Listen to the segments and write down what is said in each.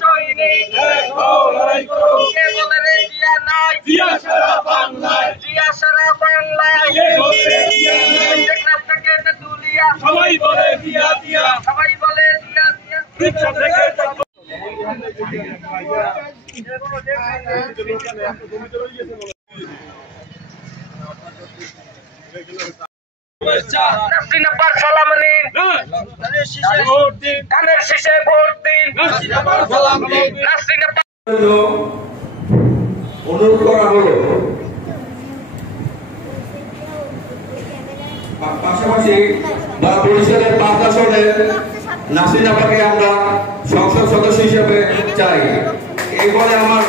সৈনিক কে বলে রে জিয়া নাই, জিয়া সারা বাংলায়, জিয়া সারা বাংলায়, টেকনাফ থেকে তেতুলিয়া সবাই বলে জিয়া জিয়া, সবাই বলে জিয়া জিয়া। নাসরিন আব্বার সালাম নিন, ধানের শীষে ভোট দিন, নাসরিন আব্বার সালাম নিন। নাসরিন আব্বার অনুরোধ করা হলো পাশাপাশি বরিশালের 5 আসনের নাসরিন আপাকে আমরা সংসদ সদস্য হিসেবে চাই। এই বলে আমার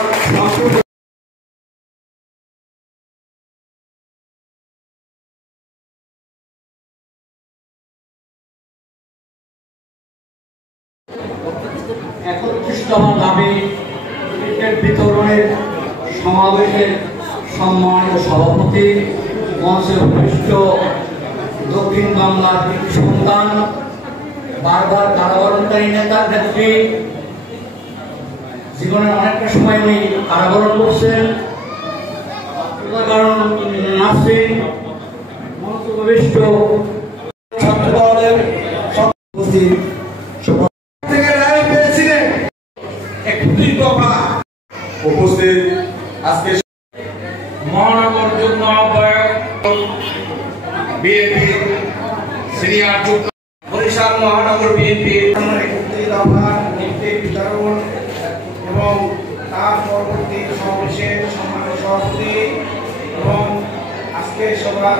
একত্রিশতম দাবি ক্রিকেট বিতরণের সমাবেশের সম্মানিত সভাপতি, মঞ্চের বরিষ্ঠ দক্ষিণ বাংলার সন্তান, বারবার কারাবরণকারী নেতা নেত্রী, জীবনের অনেকটা সময় উনি কারাবরণ করছেন, কারণ নাসরিন মঞ্চ বরিষ্ঠ উপস্থিত আজকে মহানগর যুগ্ম আহ্বায়ক বিএনপি সিনিয়র যুগ্ম বরিশাল মহানগর বিএনপি বিতরণ এবং তার পরবর্তী সমাবেশের সম্মানিত সভাপতি এবং আজকের সভা